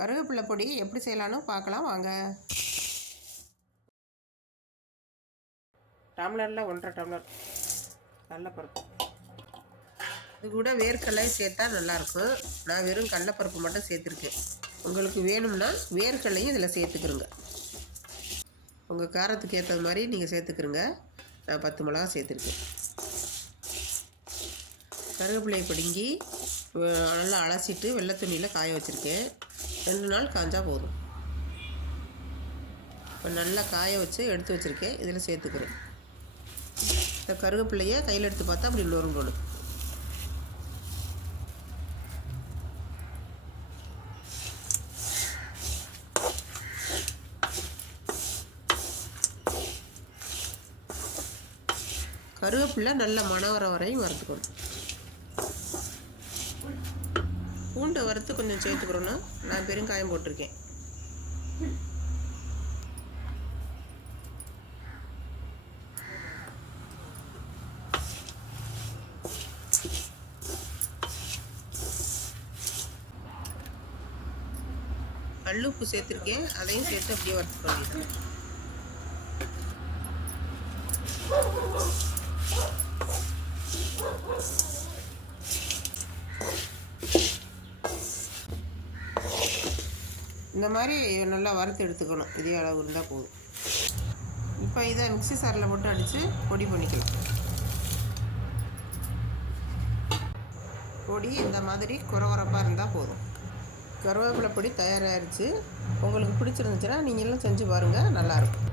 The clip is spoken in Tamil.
கருவேப்பிலை பொடி எப்படி செய்யலான்னு பார்க்கலாம் வாங்க. டம்ளரில் 1.5 டம்ளர் கடலைப்பருப்பு. இது கூட வேர்க்கடலை சேர்த்தா நல்லாயிருக்கும். நான் வெறும் கடலைப்பருப்பு மட்டும் சேர்த்துருக்கேன். உங்களுக்கு வேணும்னா வேர்க்கடலையும் இதில் சேர்த்துக்கிறோங்க. உங்கள் காரத்துக்கு ஏற்றது மாதிரி நீங்கள் சேர்த்துக்கிறோங்க. நான் 10 மிளகா சேர்த்துருக்கேன். கருவேப்பிலையை பிடுங்கி நல்லா அலசிட்டு வெள்ளை துணியில் காய வச்சுருக்கேன். 2 நாள் காய்ஞ்சா போதும். இப்போ நல்லா காய வச்சு எடுத்து வச்சுருக்கேன். இதில் சேர்த்துக்கிறேன். இந்த கருவேப்பிலையை கையில் எடுத்து பார்த்தா அப்படி நொறுங்கணும். கருவேப்பிலை நல்ல மணம் வர வரையும் வறுத்துக்கணும். பூண்டை வறுத்து கொஞ்சம் சேர்த்துக்கிறோன்னா நான் பெருங்காயம் போட்டிருக்கேன். கல்லுப்பு சேர்த்துருக்கேன். அதையும் சேர்த்து அப்படியே வறுத்துக்கணும். இந்த மாதிரி நல்லா வறுத்து எடுத்துக்கணும். இதே அளவு இருந்தால் போதும். இப்போ இதை மிக்ஸி சாரில் போட்டு அடித்து பொடி பண்ணிக்கலாம். பொடி இந்த மாதிரி குறவரப்பாக இருந்தால் போதும். கருவேப்பிலை பொடி தயாராகிடுச்சு. உங்களுக்கு பிடிச்சிருந்துச்சுன்னா நீங்களும் செஞ்சு பாருங்கள், நல்லாயிருக்கும்.